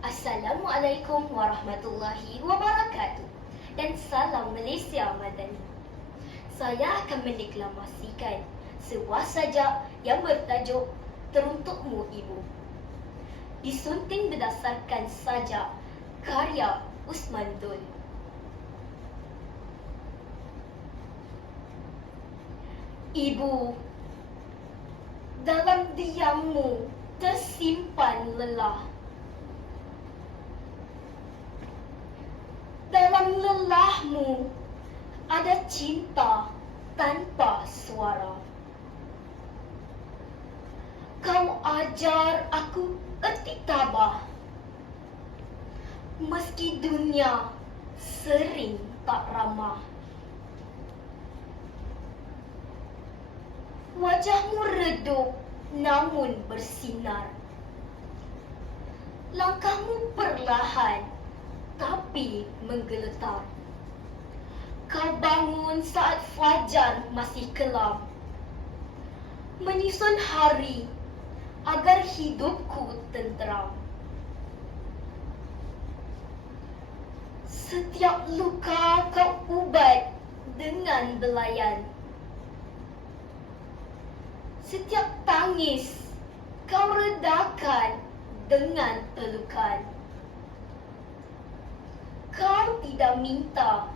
Assalamualaikum warahmatullahi wabarakatuh dan salam Malaysia Madani. Saya akan mendeklamasikan sebuah sajak yang bertajuk Teruntukmu Ibu. Disunting berdasarkan sajak karya Usman Dul. Ibu, dalam diammu tersimpan lelah. Dalam lelahmu ada cinta tanpa suara. Kau ajar aku erti tabah. Meski dunia sering tak ramah. Wajahmu redup namun bersinar. Langkahmu perlahan tapi menggeletar. Kau bangun saat fajar masih kelam. Menyusun hari agar hidupku tenteram. Setiap luka kau ubat dengan belayan. Setiap tangis kau redakan dengan pelukan. Kau tidak minta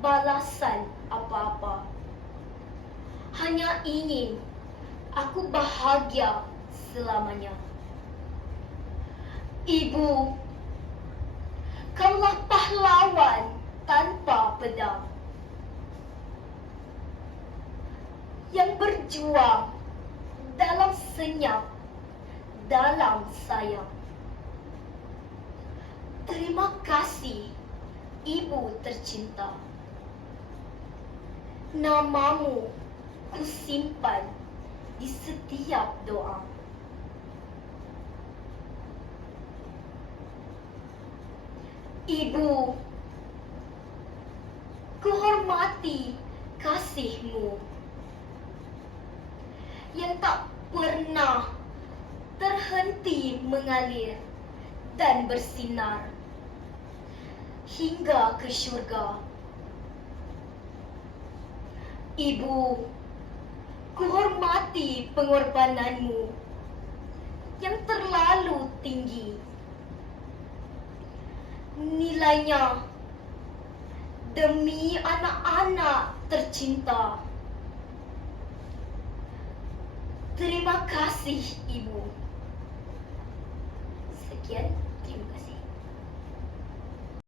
balasan apa-apa. Hanya ingin aku bahagia selamanya. Ibu, kaulah pahlawan tanpa pedang. Yang berjuang dalam senyap, dalam sayang. Terima kasih, Ibu tercinta. Namamu ku simpan di setiap doa. Ibu, ku hormati kasihmu yang tak pernah terhenti mengalir dan bersinar hingga ke syurga. Ibu, ku hormati pengorbananmu yang terlalu tinggi. Nilainya demi anak-anak tercinta. Terima kasih, Ibu. Sekian, terima kasih.